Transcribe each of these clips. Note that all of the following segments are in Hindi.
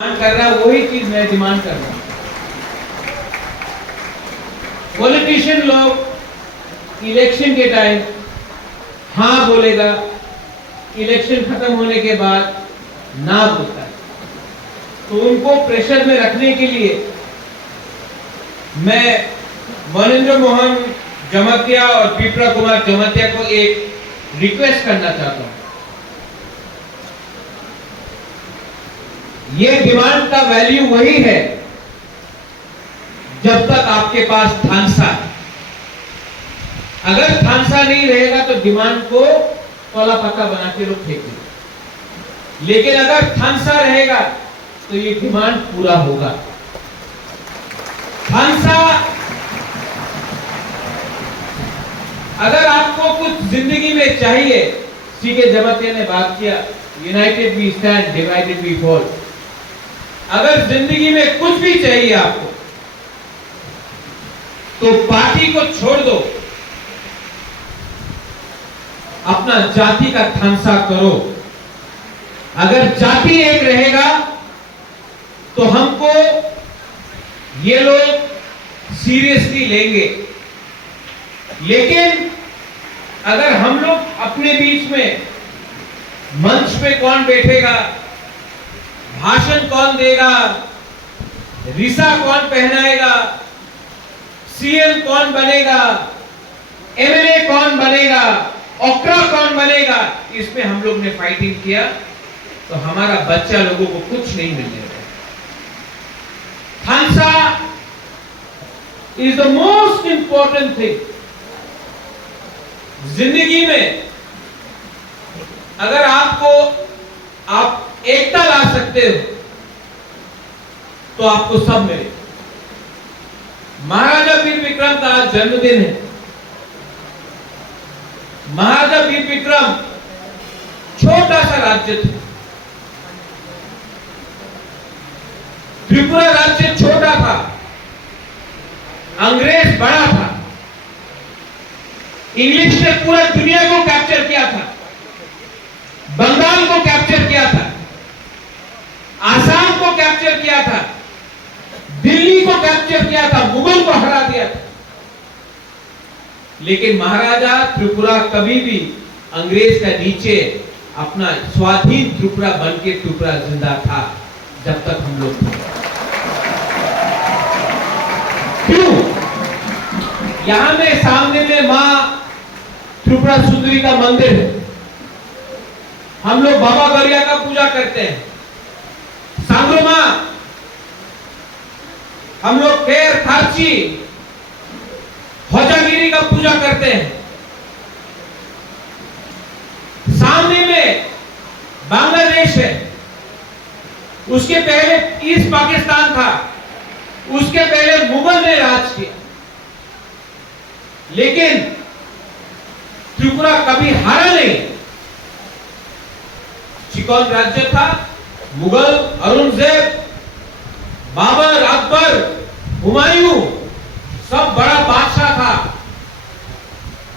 कर रहा है वही चीज मैं डिमांड कर रहा हूं। पॉलिटिशियन लोग इलेक्शन के टाइम हाँ बोलेगा, इलेक्शन खत्म होने के बाद ना बोलता है, तो उनको प्रेशर में रखने के लिए मैं मनेंद्र मोहन जमतिया और पिपरा कुमार जमतिया को एक रिक्वेस्ट करना चाहता हूं। ये डिमांड का वैल्यू वही है जब तक आपके पास थानसा है। अगर थानसा नहीं रहेगा तो डिमांड को तोला पक्का बना के लोग फेंक देंगे, लेकिन अगर थानसा रहेगा तो ये डिमांड पूरा होगा। थानसा, अगर आपको कुछ जिंदगी में चाहिए, सीके जमतिया ने बात किया, united we stand divided we fall. अगर जिंदगी में कुछ भी चाहिए आपको तो पार्टी को छोड़ दो, अपना जाति का थानसा करो। अगर जाति एक रहेगा तो हमको ये लोग सीरियसली लेंगे, लेकिन अगर हम लोग अपने बीच में मंच पे कौन बैठेगा, भाषण कौन देगा, रिसा कौन पहनाएगा, सीएम कौन बनेगा, एमएलए कौन बनेगा, ओक्रा कौन बनेगा, इसमें हम लोग ने फाइटिंग किया तो हमारा बच्चा लोगों को कुछ नहीं मिलने वाला। थानसा is the most important thing जिंदगी में। अगर आप एकता ला सकते हो तो आपको सब मिले। महाराजा वीर विक्रम का आज जन्मदिन है। महाराजा वीर विक्रम छोटा सा राज्य था, त्रिपुरा राज्य छोटा था, अंग्रेज बड़ा था, इंग्लिश ने पूरा दुनिया को कैप्चर किया था, बंगाल को कैप्चर किया था, आसाम को कैप्चर किया था, दिल्ली को कैप्चर किया था, मुगल को हरा दिया था। लेकिन महाराजा त्रिपुरा कभी भी अंग्रेज का नीचे अपना स्वाधीन त्रिपुरा बनके त्रिपुरा जिंदा था जब तक हम लोग थे। क्यों? यहां में सामने में मां त्रिपुरा सुंदरी का मंदिर है। हम लोग बाबा गरिया का पूजा करते हैं, सांग्रोमा, हम लोग फेर खाची, होजागिरी का पूजा करते हैं। सामने में बांग्लादेश है, उसके पहले ईस्ट पाकिस्तान था, उसके पहले मुगल ने राज किया, लेकिन त्रिपुरा कभी हारा नहीं। चिकौन राज्य था, मुगल, औरंगजेब, बाबर, अकबर, हुमायूं, सब बड़ा बादशाह था,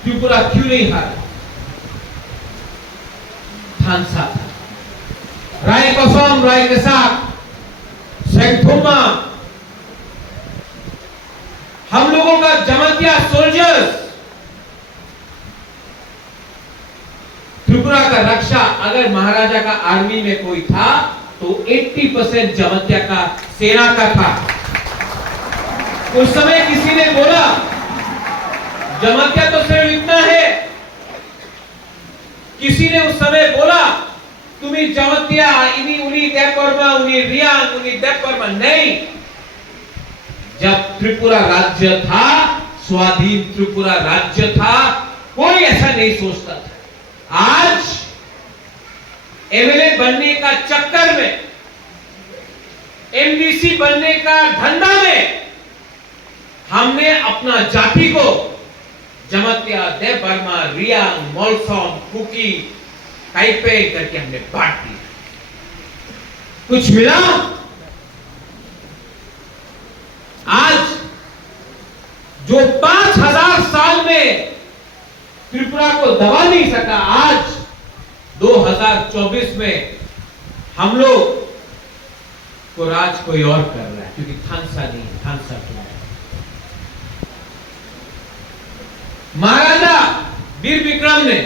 त्रिपुरा क्यों नहीं हारा? थानसा था। राय कसम, राय कसाक, सेंथुमा, हम लोगों का जमतिया सोल्जर्स, त्रिपुरा का रक्षा। अगर महाराजा का आर्मी में कोई था तो 80% जमतिया का सेना का था। उस समय किसी ने बोला जमतिया तो सिर्फ इतना है, किसी ने उस समय बोला तुम्हें जमतिया इनी उनी देपरमा उनी रियांग उनी देपरमा नहीं। जब त्रिपुरा राज्य था, स्वाधीन त्रिपुरा राज्य था, कोई ऐसा नहीं सोचता था। आज एमएलए बनने का चक्कर में, एमडीसी बनने का धंधा में हमने अपना जाति को जमतिया, देबर्मा, रियांग, मोलसोम, कुकी, ताइपे करके हमने बांट दिया। कुछ मिला? आज जो 5000 साल में त्रिपुरा को दबा नहीं सका, आज 2024 में हम लोग को राज कोई और कर रहा है, क्योंकि थानसा नहीं, थानसा क्या है। महाराजा वीर विक्रम ने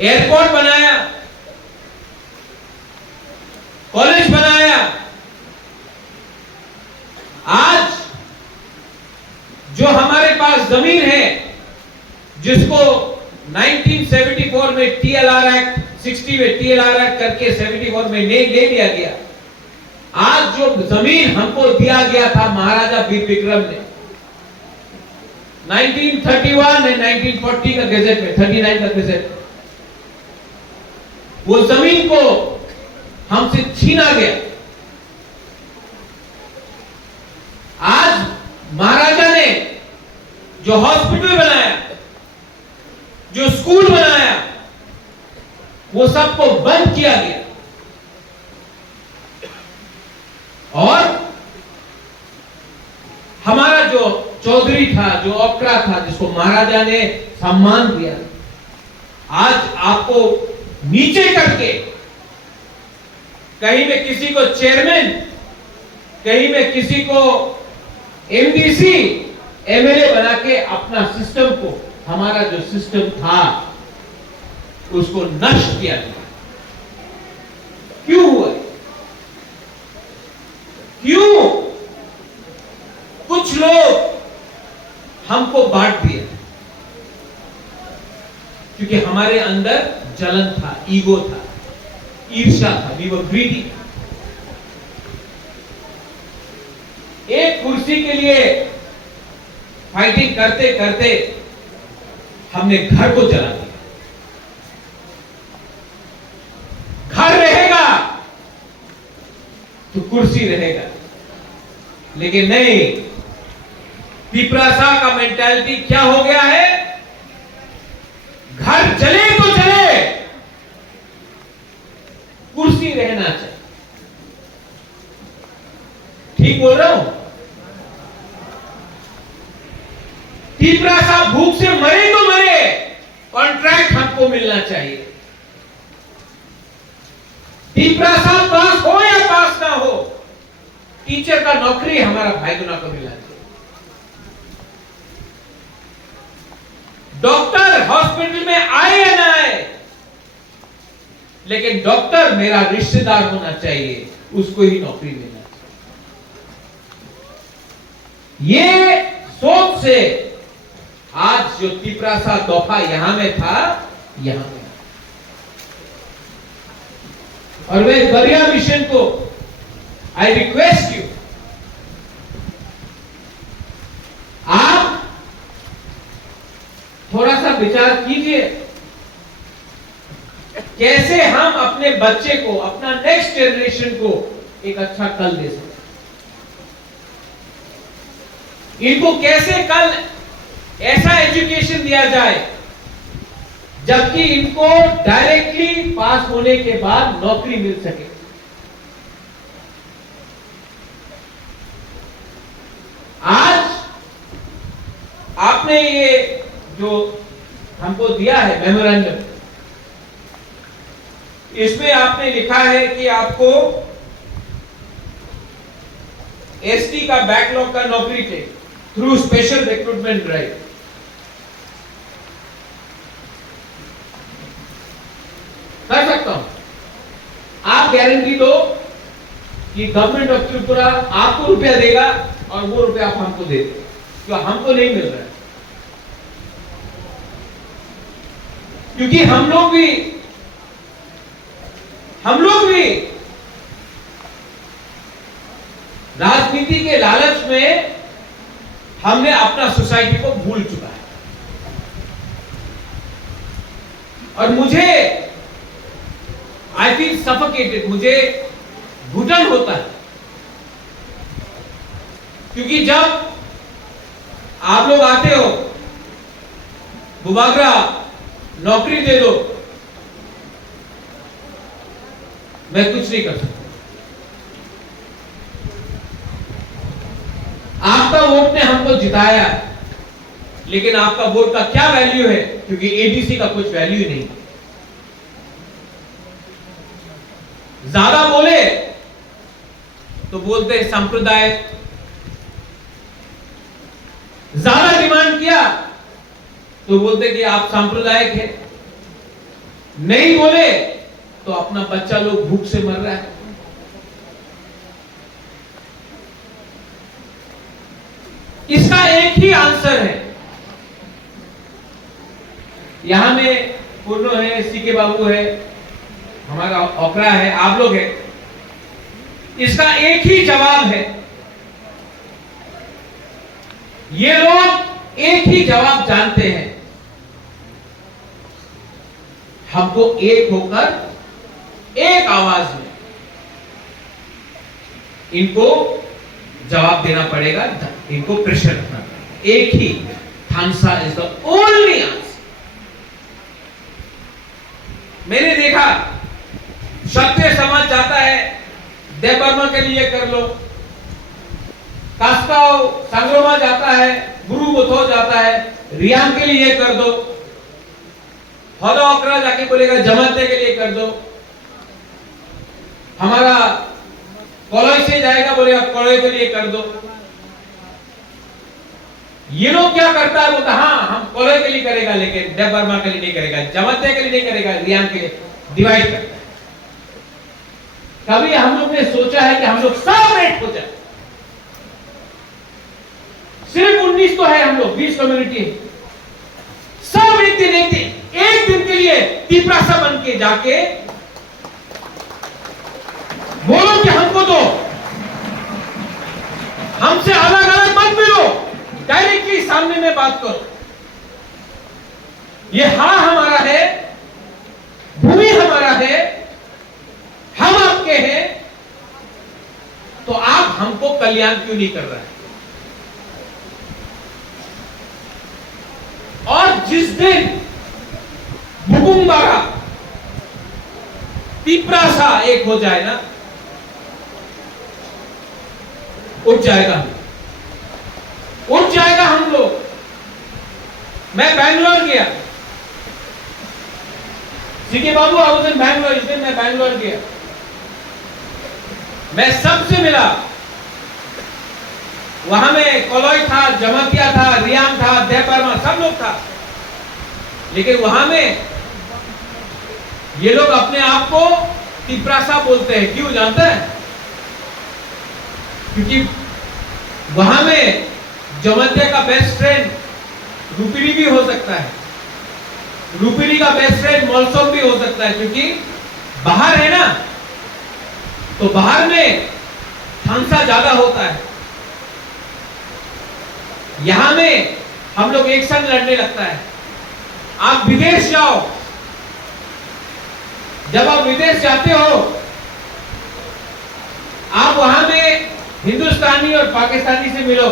एयरपोर्ट बनाया, कॉलेज बनाया। आज जो हमारे पास जमीन है, जिसको 1974 में टीएलआर एक्ट 60 में टीएलआर एक्ट करके 74 में ले लिया गया। आज जो जमीन हमको दिया गया था महाराजा वीर विक्रम ने 1931 एंड 1940 का गजट में, 39 का गजट, वो जमीन को हमसे छीना गया। आज महाराजा ने जो हॉस्पिटल बनाया, जो स्कूल बनाया, वो सबको बंद किया गया। और हमारा जो चौधरी था, जो ओकरा था, जिसको महाराजा ने सम्मान दिया, आज आपको नीचे करके कहीं में किसी को चेयरमैन, कहीं में किसी को एमडीसी, एमएलए बना के अपना सिस्टम को, हमारा जो सिस्टम था उसको नष्ट किया गया। क्यों हुआ? क्यों? कुछ लोग हमको बांट दिए क्योंकि हमारे अंदर जलन था, ईगो था, ईर्ष्या था, वी वर ग्रीडी। एक कुर्सी के लिए फाइटिंग करते करते हमने घर को जला दिया। घर रहेगा तो कुर्सी रहेगा, लेकिन नहीं, पिपरासा का मेंटालिटी क्या हो गया है? घर जले तो जले, कुर्सी रहना चाहिए। ठीक बोल रहा हूं? पिपरासा भूख से मरे तो मरे, कॉन्ट्रैक्ट हमको मिलना चाहिए। पिपरासा पास हो या पास ना हो, टीचर का नौकरी हमारा भाई गुना को मिलना चाहिए। डॉक्टर हॉस्पिटल में आए या ना आए, लेकिन डॉक्टर मेरा रिश्तेदार होना चाहिए, उसको ही नौकरी मिलना चाहिए। ये सोच से आज जो पिपरासा दफा यहां में था, यहां में, और मैं बरिया मिशन को आई रिक्वेस्ट यू, आप थोड़ा सा विचार कीजिए कैसे हम अपने बच्चे को, अपना नेक्स्ट जनरेशन को एक अच्छा कल दे सकते, इनको कैसे कल ऐसा एजुकेशन दिया जाए जबकि इनको डायरेक्टली पास होने के बाद नौकरी मिल सके। आज आपने ये जो हमको दिया है मेमोरेंडम, इसमें आपने लिखा है कि आपको एसटी का बैकलॉग का नौकरी चाहिए थ्रू स्पेशल रिक्रूटमेंट ड्राइव। कर सकता हूं, आप गारंटी दो कि गवर्नमेंट ऑफ त्रिपुरा आपको रुपया देगा और वो रुपया आप हमको दे दो, जो हमको नहीं मिल रहा है। क्योंकि हम लोग भी राजनीति के लालच में हमने अपना सोसाइटी को भूल चुका है। और मुझे आई फील सफोकेटेड, मुझे घुटन होता है, क्योंकि जब आप लोग आते हो, बुबागरा नौकरी दे दो, मैं कुछ नहीं कर सकता। आपका वोट ने हमको जिताया, लेकिन आपका वोट का क्या वैल्यू है? क्योंकि एडीसी का कुछ वैल्यू ही नहीं। ज्यादा बोले तो बोलते हैं सांप्रदायिक। ज्यादा डिमांड किया तो बोलते कि आप सांप्रदायिक है। नहीं बोले तो अपना बच्चा लोग भूख से मर रहा है। इसका एक ही आंसर है। यहां में पूर्णो है, सीके बाबू है, हमारा ओकरा है, आप लोग है। इसका एक ही जवाब है। ये लोग एक ही जवाब जानते हैं। हमको एक होकर एक आवाज में इनको जवाब देना पड़ेगा, इनको प्रेशर रखना पड़ेगा। एक ही थानसा इज द ओनली आंसर। मैंने देखा क्षत्रिय समाज जाता है, देव बर्मा के लिए कर लो, कास्काओ संग्रोमा जाता है, गुरु बोथो जाता है, रियांग के लिए कर दो, हौदा ओकरा जाके बोलेगा जमाते के लिए कर दो, हमारा कॉलेज से जाएगा बोलेगा कॉलेज के लिए कर दो। ये लोग क्या करता है, बोलता हाँ हम कॉलेज के लिए करेगा, लेकिन देव बर्मा के लिए नहीं करेगा, जमाते के लिए नहीं करेगा, रियांग के लिए डिवाइड करता है। कभी हम लोग ने सोचा है कि हम लोग सब रेट हो जाए? सिर्फ 19 तो है, हम लोग 20 कम्युनिटी है। सब एक दिन के लिए तिपरासा बन के जाके बोलो कि हमको दो, हमसे अलग अलग मत मिलो, डायरेक्टली सामने में बात करो। ये हाँ हमारा है, भूमि हमारा है, हम आपके हैं, तो आप हमको कल्याण क्यों नहीं कर रहे हैं? और जिस दिन बुकुम्बारा तिपरासा एक हो जाए ना, उठ जाएगा हम लोग। मैं बैंगलोर गया, सीके बाबू आई वाज इन बैंगलोर, इस दिन मैं बैंगलोर गया, मैं सबसे मिला। वहां में कोलोई था, जमातिया था, रियांग था, देव बर्मा, सब लोग था। लेकिन वहां में ये लोग अपने आप को तिपरासा बोलते हैं। क्यों जानते हैं? क्योंकि वहां में जमातिया का बेस्ट फ्रेंड रूपिनी भी हो सकता है, रूपिनी का बेस्ट फ्रेंड मोलसोम भी हो सकता है, क्योंकि बाहर है ना, तो बाहर में थानसा ज्यादा होता है। यहां में हम लोग एक संग लड़ने लगता है। आप विदेश जाओ, जब आप विदेश जाते हो, आप वहां में हिंदुस्तानी और पाकिस्तानी से मिलो,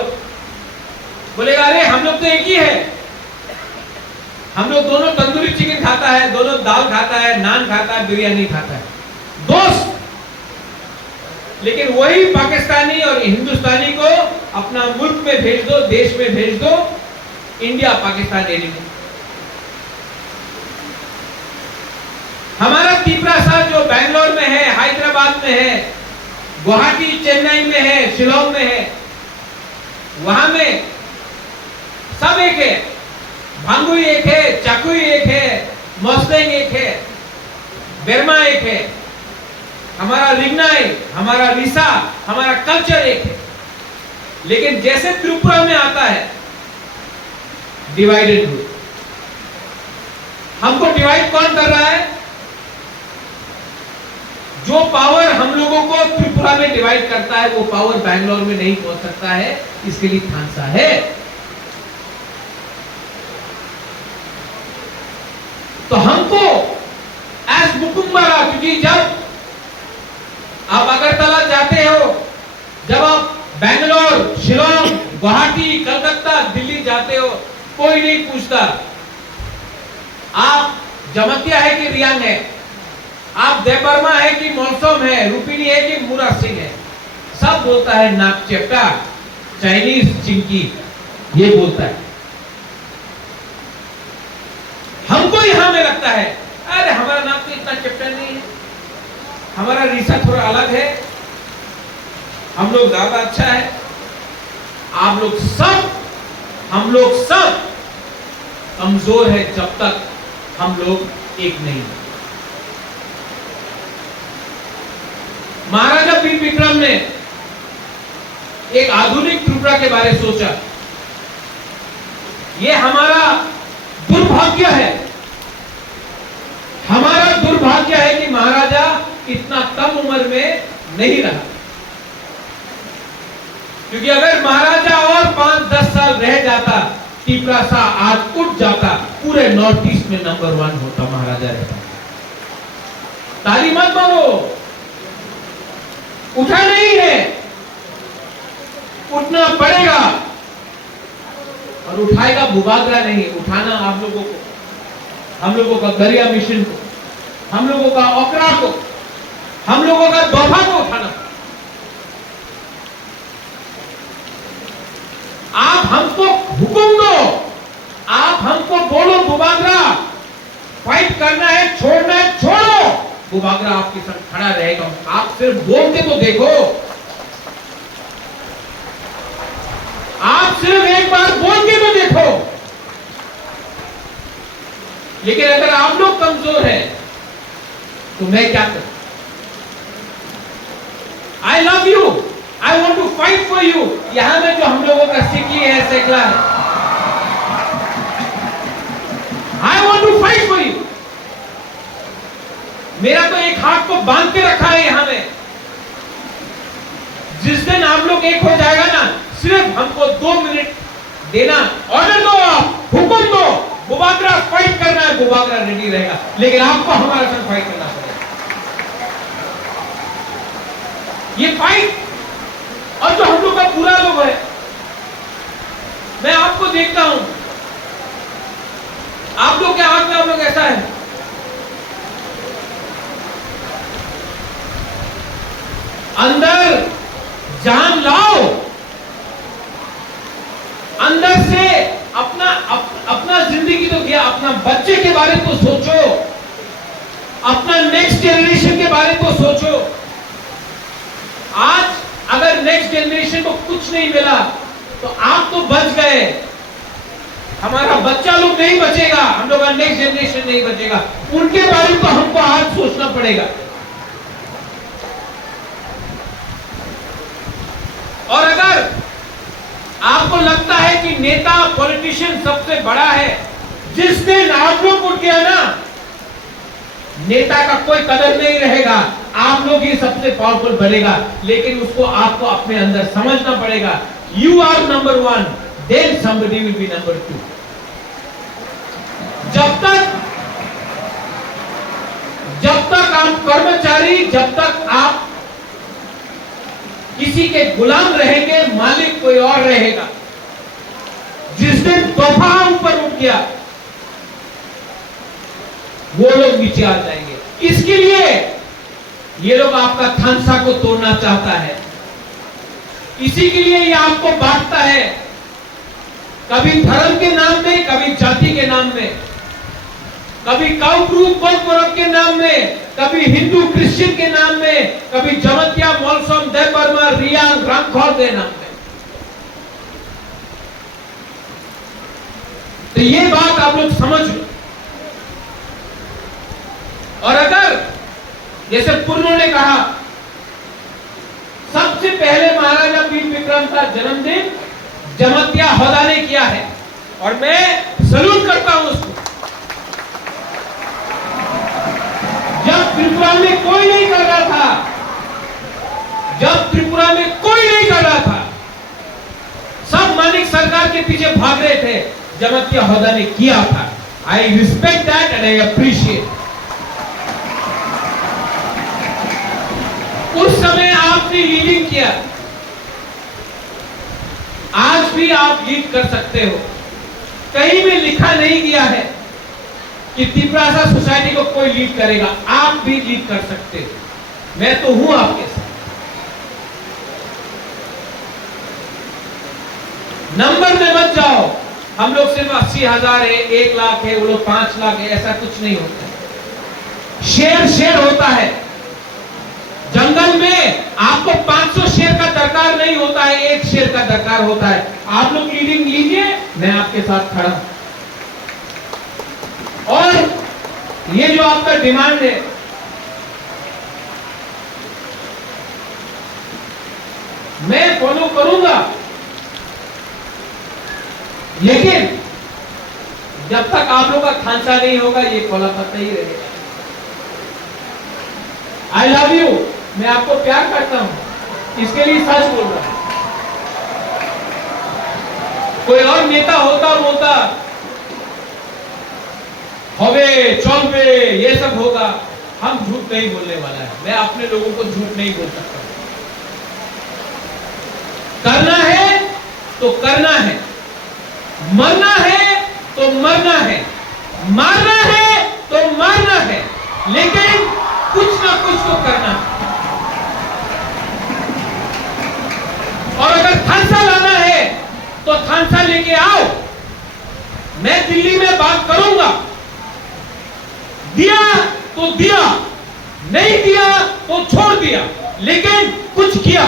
बोलेगा अरे हम लोग तो एक ही है, हम लोग दोनों तंदूरी चिकन खाता है, दोनों दाल खाता है, नान खाता है, बिरयानी खाता है, दोस्त। लेकिन वही पाकिस्तानी और हिंदुस्तानी को अपना मुल्क में भेज दो, देश में भेज दो, इंडिया पाकिस्तान एनिमी। हमारा तिपरासा जो बैंगलोर में है, हैदराबाद में है, गुवाहाटी चेन्नई में है, शिलोंग में है, वहां में सब एक है। भांगुई एक है, चाकुई एक है, मोस्टेंग एक है, बेरमा एक है, हमारा रिग्नाई, हमारा रिसा, हमारा कल्चर एक है। लेकिन जैसे त्रिपुरा में आता है डिवाइडेड ग्रुप, हमको डिवाइड कौन कर रहा है? जो पावर हम लोगों को त्रिपुरा में डिवाइड करता है, वो पावर बैंगलोर में नहीं पहुंच सकता है, इसके लिए थानसा है। तो हमको एज बुकुम्बारा, क्योंकि जब आप अगरतला जाते हो, जब आप बैंगलोर, शिलोंग, गुवाहाटी, कलकत्ता, दिल्ली जाते हो, कोई नहीं पूछता आप जमातिया है कि रियांग है, आप देवबर्मा है कि मोलसोम है, रूपिनी है कि मुरा सिंह है। सब बोलता है नाक चेप्टा, चाइनीज चिंकी, ये बोलता है। हमको यहां में लगता है अरे हमारा नाक तो इतना चेप्टा नहीं है, हमारा रिसा थोड़ा अलग है, हम लोग ज्यादा अच्छा है, आप लोग सब, हम लोग सब कमजोर है जब तक हम लोग एक नहीं। महाराजा वीर विक्रम ने एक आधुनिक त्रिपुरा के बारे में सोचा। ये हमारा दुर्भाग्य है, हमारा दुर्भाग्य है कि महाराजा इतना कम उम्र में नहीं रहा, क्योंकि अगर महाराजा और 5-10 साल रह जाता, त्रिपुरा आज उठ जाता, पूरे नॉर्थ ईस्ट में नंबर 1 होता महाराजा रहता। ताली मत मारो, उठा नहीं है, उठना पड़ेगा, और उठाएगा भूभागरा नहीं, उठाना आप लोगों को, हम लोगों का गरिया मिशन को, हम लोगों का ओकरा को, हम लोगों का दोफा को उठाना। आप हमको हुक्म दो, आप हमको बोलो भूभागरा फाइट करना है, छोड़ना है, छोड़ो, भूभागरा आपके साथ खड़ा रहेगा। आप सिर्फ बोल के तो देखो, आप सिर्फ एक बार बोल के तो देखो। लेकिन अगर आप लोग कमजोर हैं तो मैं क्या करूं? I love you, I want to fight for you. यहां में जो हम लोगों का सिकली है, सेकला है, I want to fight for you. मेरा तो एक हाथ को बांध के रखा है यहां में। जिस दिन आप लोग एक हो जाएगा ना, सिर्फ हमको 2 मिनट देना, ऑर्डर दो, आप हुक्म दो, भूभागरा फाइट करना है, भूभागरा रेडी रहेगा। लेकिन आपको हमारे साथ फाइट करना पड़ेगा। ये फाइट, और जो हम लोग का पूरा लोग है, मैं आपको देखता हूं, आप लोग के हाथ में आप लोग ऐसा है, अंदर जान लाओ, अंदर से अपना जिंदगी तो गया, अपना बच्चे के बारे को सोचो, अपना नेक्स्ट जनरेशन के बारे को सोचो। आज अगर नेक्स्ट जनरेशन को कुछ नहीं मिला तो आप तो बच गए, हमारा बच्चा लोग नहीं बचेगा, हम लोग का नेक्स्ट जनरेशन नहीं बचेगा, उनके बारे को हमको आज सोचना पड़ेगा। और अगर आपको लगता है कि नेता पॉलिटिशियन सबसे बड़ा है, जिस दिन आप लोग उठ गया ना, नेता का कोई कदर नहीं रहेगा, आप लोग ही सबसे पावरफुल बनेगा। लेकिन उसको आपको अपने अंदर समझना पड़ेगा, you are number 1, then somebody will be number 2। जब तक आप कर्मचारी, जब तक आप किसी के गुलाम रहेंगे, मालिक कोई और रहेगा। जिस दिन तोहफा ऊपर उठ गया, वो लोग नीचे आ जाएंगे। इसके लिए ये लोग आपका थानसा को तोड़ना चाहता है, इसी के लिए ये आपको बांटता है, कभी धर्म के नाम में, कभी जाति के नाम में, कभी काउ ग्रुप वर्ग के नाम में, कभी हिंदू क्रिश्चियन के नाम में, कभी जमतिया मौलसम देबर्मा रियांग रामखौर के नाम में। तो ये बात आप लोग समझ लो। और अगर जैसे पूर्व ने कहा, सबसे पहले महाराजा वीर विक्रम का जन्मदिन जमतिया होदा ने किया है, और मैं सलूट करता हूं उसको। जब त्रिपुरा में कोई नहीं कर रहा था, जब त्रिपुरा में कोई नहीं कर रहा था, सब मानिक सरकार के पीछे भाग रहे थे, जमतिया होदा ने किया था। I respect that and I appreciate. उस समय आपने लीडिंग किया, आज भी आप लीड कर सकते हो। कहीं में लिखा नहीं गया है कि त्रिपुरा सोसाइटी को कोई लीड करेगा, आप भी लीड कर सकते हो। मैं तो हूं आपके साथ। नंबर में मत जाओ, हम लोग सिर्फ 80,000 है, 1 लाख है, वो लोग 5 लाख है, ऐसा कुछ नहीं होता। शेर होता है। जंगल में आपको 500 शेर का दरकार दरकार होता है। आप लोग लीडिंग लीजिए, मैं आपके साथ खड़ा हूं। और ये जो आपका डिमांड है, मैं फॉलो करूंगा, लेकिन जब तक आप लोग का खांचा नहीं होगा ये खोला पत्ता ही रहेगा। आई लव यू, मैं आपको प्यार करता हूं, इसके लिए सच बोल रहा हूं। कोई और नेता होता बोलता होवे चौबे ये सब होगा, हम झूठ नहीं बोलने वाला है। मैं अपने लोगों को झूठ नहीं बोल सकता। करना है तो करना है, मरना है तो मरना है, मारना है तो मारना है, लेकिन कुछ ना कुछ तो करना है। और अगर थांसा लाना है तो थांसा लेके आओ। मैं दिल्ली में बात करूंगा, दिया तो दिया, नहीं दिया तो छोड़ दिया, लेकिन कुछ किया।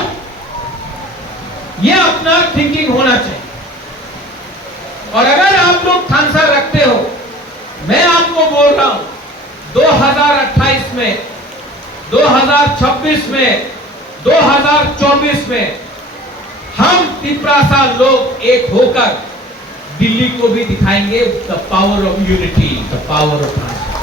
यह अपना थिंकिंग होना चाहिए। और अगर आप लोग थांसा रखते हो, मैं आपको बोल रहा हूं 2028 में, 2026 में, 2024 में हम तिपरासा लोग एक होकर दिल्ली को भी दिखाएंगे the power of unity, the power of transfer.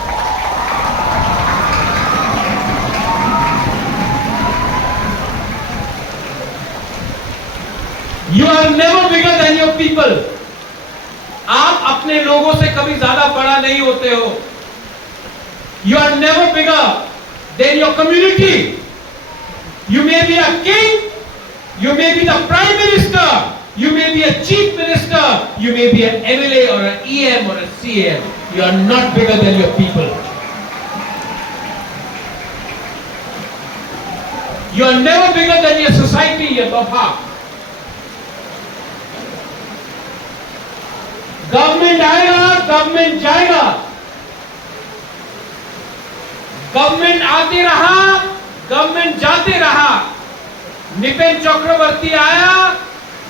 You are never bigger than your people. आप अपने लोगों से कभी ज्यादा बड़ा नहीं होते हो। You are never bigger than your community. You may be a king, you may be the prime minister, you may be a chief minister, you may be an MLA or an EM or a CM. You are not bigger than your people. You are never bigger than your society, your Bapa. Government आएगा, गवर्नमेंट जाएगा, गवर्नमेंट आते रहा, गवर्नमेंट जाते रहा। निपेन चक्रवर्ती आया,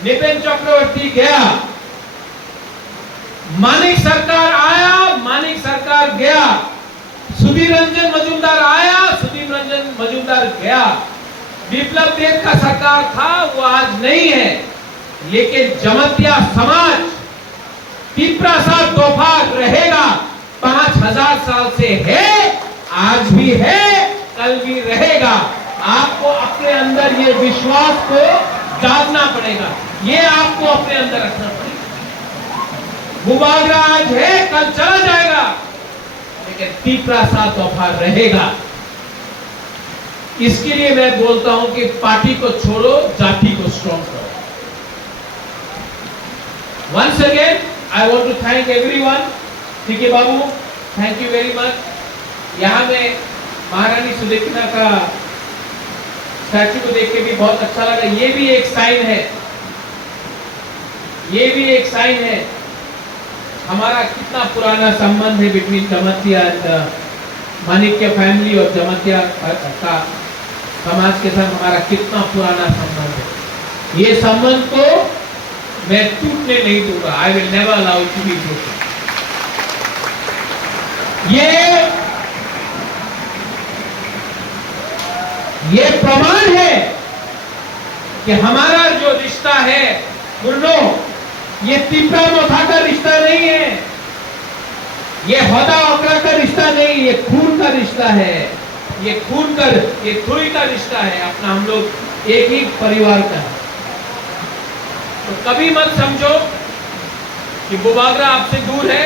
निपेन चक्रवर्ती गया, मानिक सरकार आया, मानिक सरकार गया, सुधीर रंजन मजूमदार आया, सुधीर रंजन मजूमदार गया, विप्लव देव का सरकार था, वो आज नहीं है, लेकिन जमतिया समाज तिपरासा तोहफा रहेगा। 5000 साल से है, आज भी है, कल भी रहेगा। आपको अपने अंदर ये विश्वास को जागना पड़ेगा, ये आपको अपने अंदर रखना पड़ेगा। मुबागरा आज है, कल चला जाएगा, लेकिन तिपरासा तोहफा रहेगा। इसके लिए मैं बोलता हूं कि पार्टी को छोड़ो, जाति को स्ट्रॉन्ग करो। Once again I want to thank everyone. ठीक है बाबू, थैंक यू वेरी मच। यहां में महारानी सुलेखना का स्टैचू को देख के भी बहुत अच्छा लगा। ये भी एक साइन है, ये भी एक साइन है हमारा कितना पुराना संबंध है बिटवीन जमतिया एंड माणिक्य फैमिली और जमतिया का समाज के साथ हमारा कितना पुराना संबंध है। ये संबंध को मैं टूटने नहीं दूंगा। I will never allow to be broken. ये प्रमाण है कि हमारा जो रिश्ता है मुर्नो, ये तिपरा मोथा का रिश्ता नहीं है, ये होदा ओकरा का रिश्ता नहीं, ये खून का रिश्ता है, ये खून का, ये थोड़ी का रिश्ता है अपना। हम लोग एक ही परिवार का है। तो कभी मत समझो कि बुबागरा आपसे दूर है।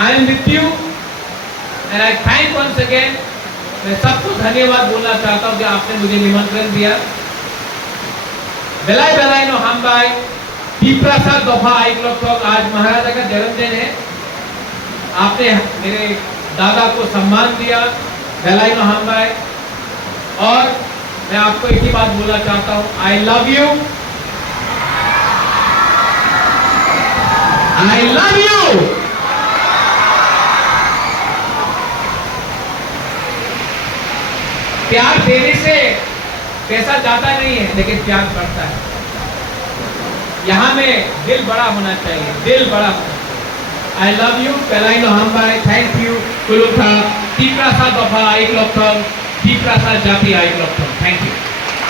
I am with you and I thank once again. मैं सबको धन्यवाद बोलना चाहता हूं कि आपने मुझे निमंत्रण दिया। बेलाई बेलाई नो हम भाई तिपरासा दफा आज महाराजा का जन्मदिन है। आपने मेरे दादा को सम्मान दिया, बेलाई नो हम भाई। और मैं आपको एक ही बात बोलना चाहता हूं, आई love you, I love you. प्यार देने से पैसा जाता नहीं है, लेकिन प्यार बढ़ता है। यहाँ में दिल बड़ा होना चाहिए, दिल बड़ा होना चाहिए। आई लव यू, पेलाइनो हमबाई, थैंक यू, कुलुथा, टीप्रासा बफा आइक लोकथम, टीप्रासा जाति आइक लोकथम, थैंक यू।